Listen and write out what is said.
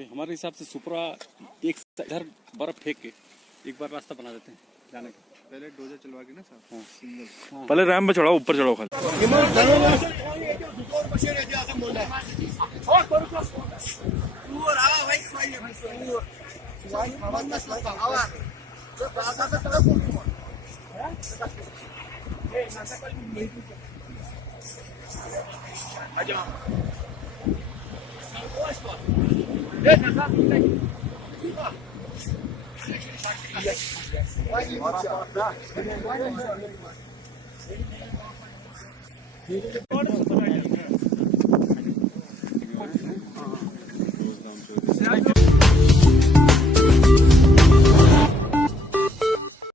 अभी हमारे हिसाब से सुपरा एक इधर बर्फ फेंक के एक बार रास्ता बना देते हैं जाने का। पहले डोजर चलवा के ना साहब। हाँ सिंगल। पहले रैंप पे चढ़ाओ, ऊपर चढ़ाओ खाली।